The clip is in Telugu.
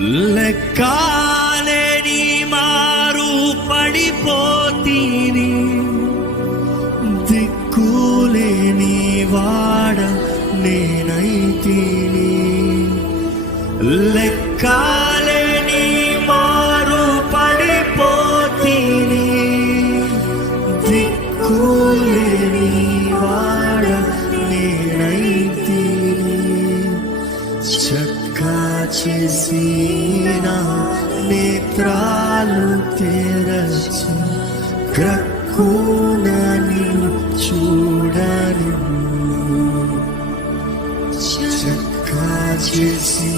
లెక్కాలేని మారు పడిపోతీని, దిక్కులేని వాడ నేనైతీని. లెక్కాలేని మారు పడిపోతీని, దిక్కులేని వాడ నేనైతీని. చక్కా చేసి నా నేత్రాలు తెరచి క్రక్కునని చూడను. చక్కా చేసి